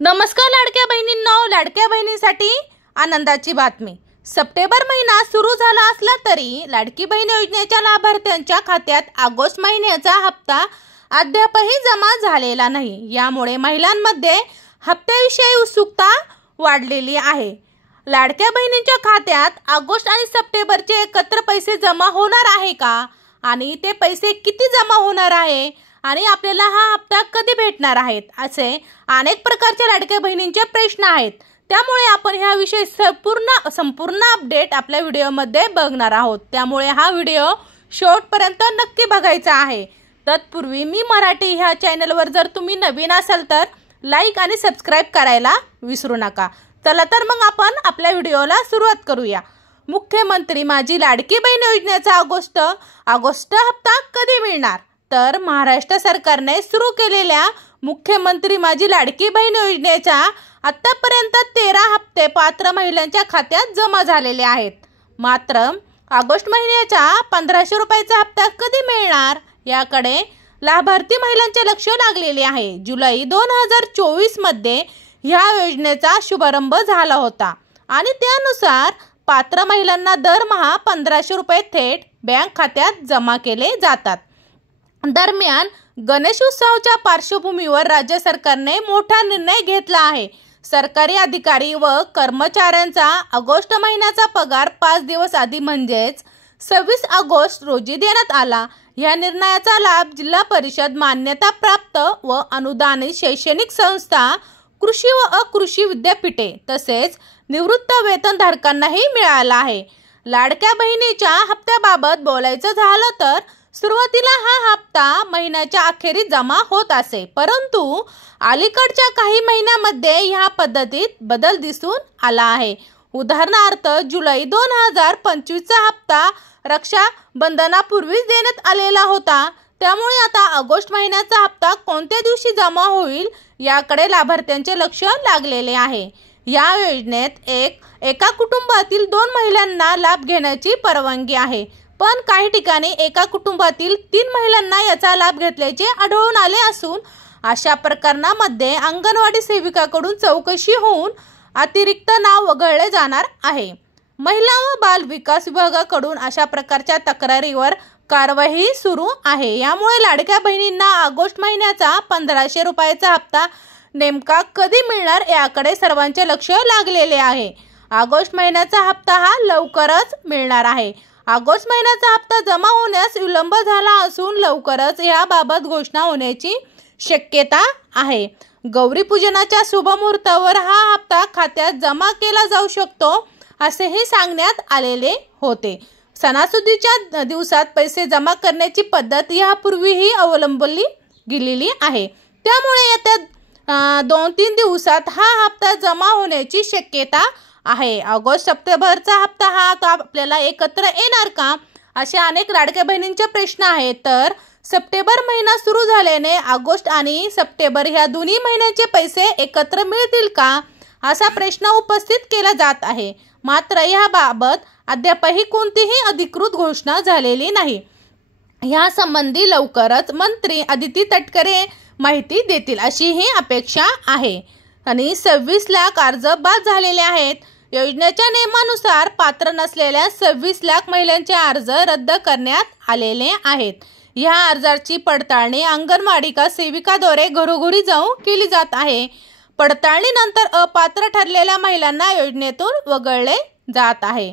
नमस्कार लाडक्या बहिणींनो, लाडक्या बहिणींसाठी आनंदाची बातमी। सप्टेंबर महिना सुरू झाला असला तरी लाडकी बहीण योजनेच्या लाभार्थ्यांच्या खात्यात ऑगस्ट महिन्याचा हप्ता अद्यापही जमा झालेला नाही। यामुळे महिलांमध्ये हप्त्याविषयी उत्सुकता वाढलेली आहे। लाडक्या बहिणींच्या खात्यात ऑगस्ट आणि सप्टेंबरचे एकत्र पैसे जमा होणार आहे का आणि ते पैसे किती जमा होणार आहे आणि आपल्याला हा हप्ता कधी भेटणार आहेत, असे अनेक प्रकारचे लाडक्या बहिणींचे प्रश्न आहेत। त्यामुळे आपण ह्या विषयी संपूर्ण अपडेट आपल्या व्हिडिओमध्ये बघणार आहोत। त्यामुळे हा व्हिडिओ शेवटपर्यंत नक्की बघायचा आहे। तत्पूर्वी मी मराठी ह्या चॅनलवर जर तुम्ही नवीन असाल तर लाईक आणि सबस्क्राइब करायला विसरू नका। चला तर मग आपण आपल्या व्हिडिओला सुरुवात करूया। मुख्यमंत्री माझी लाडकी बहीण योजनेचा ऑगस्ट हप्ता कधी मिळणार? तर महाराष्ट्र सरकारने सुरू केलेल्या मुख्यमंत्री माझी लाडकी बहीण योजनेच्या आतापर्यंत 13 हप्ते पात्र महिलांच्या खात्यात जमा झालेले आहेत। मात्र ऑगस्ट महिन्याच्या 1500 रुपयाचा हप्ता कधी मिळणार याकडे लाभार्थी महिलांचे लक्ष लागलेले आहे। जुलै 2024 मध्ये ह्या योजनेचा शुभारंभ झाला होता आणि त्यानुसार पात्र महिलांना दरमहा 1500 रुपये थेट बँक खात्यात जमा केले जातात। दरम्यान गणेश उत्सवाच्या पार्श्वभूमीवर राज्य सरकारने मोठा निर्णय घेतला आहे। सरकारी अधिकारी व कर्मचाऱ्यांचा ऑगस्ट महिन्याचा पगार 5 दिवस आधी म्हणजेच 26 ऑगस्ट रोजी देण्यात आला। या निर्णयाचा लाभ जिल्हा परिषद, मान्यता प्राप्त व अनुदानित शैक्षणिक संस्था, कृषी व अकृषी विद्यापीठे तसेच निवृत्त वेतनधारकांनाही मिळाला आहे। लाडक्या बहिणीच्या हप्त्याबाबत बोलायचं झालं तर सुरुवातीला हा हप्ता महिन्याच्या अखेरीस जमा होत असे, परंतु अलीकडच्या काही महिन्यामध्ये ह्या पद्धतीत बदल दिसून आला आहे। उदाहरणार्थ जुलै 2025 चा हप्ता रक्षाबंधनापूर्वीच देण्यात आलेला होता। त्यामुळे आता ऑगस्ट महिन्याचा हप्ता कोणत्या दिवशी जमा होईल याकडे लाभार्थ्यांचे लक्ष लागलेले आहे। या योजनेत एका कुटुंबातील 2 महिलांना लाभ घेण्याची परवानगी आहे, पण काही ठिकाणी एका कुटुंबातील 3 महिलांना याचा लाभ घेतल्याचे आढळून आले असून अशा प्रकरणामध्ये अंगणवाडी सेविकाकडून चौकशी होऊन अतिरिक्त नाव वगळले जाणार आहे। महिला व बाल विकास विभागाकडून अशा प्रकारच्या तक्रारीवर कारवाई सुरू आहे। यामुळे लाडक्या बहिणींना ऑगस्ट महिन्याचा 1500 रुपयाचा हप्ता नेमका कधी मिळणार याकडे सर्वांचे लक्ष लागलेले आहे। ऑगस्ट महिन्याचा हप्ता हा लवकरच मिळणार आहे। ऑगस्ट महिन्याचा हप्ता जमा होण्यास विलंब झाला असून लवकरच याबाबत घोषणा होण्याची शक्यता आहे। गौरी पूजनाच्या शुभमुहूर्तावर हा हप्ता खात्यात जमा केला जाऊ शकतो असेही सांगण्यात आलेले होते। सणासुदीच्या दिवसात पैसे जमा करण्याची पद्धत यापूर्वीही अवलंबली गेलेली आहे। त्यामुळे येत्या 2-3 दिवसात हा हप्ता जमा होण्याची शक्यता आहे। ऑगस्ट सप्टेंबरचा हप्ता हा आता आपल्याला एकत्र येणार का असे अनेक लाडक्या बहिणींचे प्रश्न आहेत। तर सप्टेंबर महिना सुरू झाल्याने ऑगस्ट आणि सप्टेंबर ह्या दोन्ही महिन्याचे पैसे एकत्र मिळतील का असा प्रश्न उपस्थित केला जात आहे। मात्र याबाबत अद्यापही कोणतीही अधिकृत घोषणा झालेली नाही। या संबंधी लवकरच मंत्री अदिती तटकरे माहिती देतील अशी ही अपेक्षा आहे। आणि 26 लाख अर्ज बाद झालेले आहेत। योजनेच्या नियमानुसार पात्र नसलेल्या 26 लाख महिलांचे अर्ज रद्द करण्यात आलेले आहेत। या अर्जाची पडताळणी अंगणवाडी सेविकाद्वारे घरोघरी जाऊन केली जात आहे। पडताळणीनंतर अपात्र ठरलेल्या महिलांना योजनेतून वगळले जात आहे।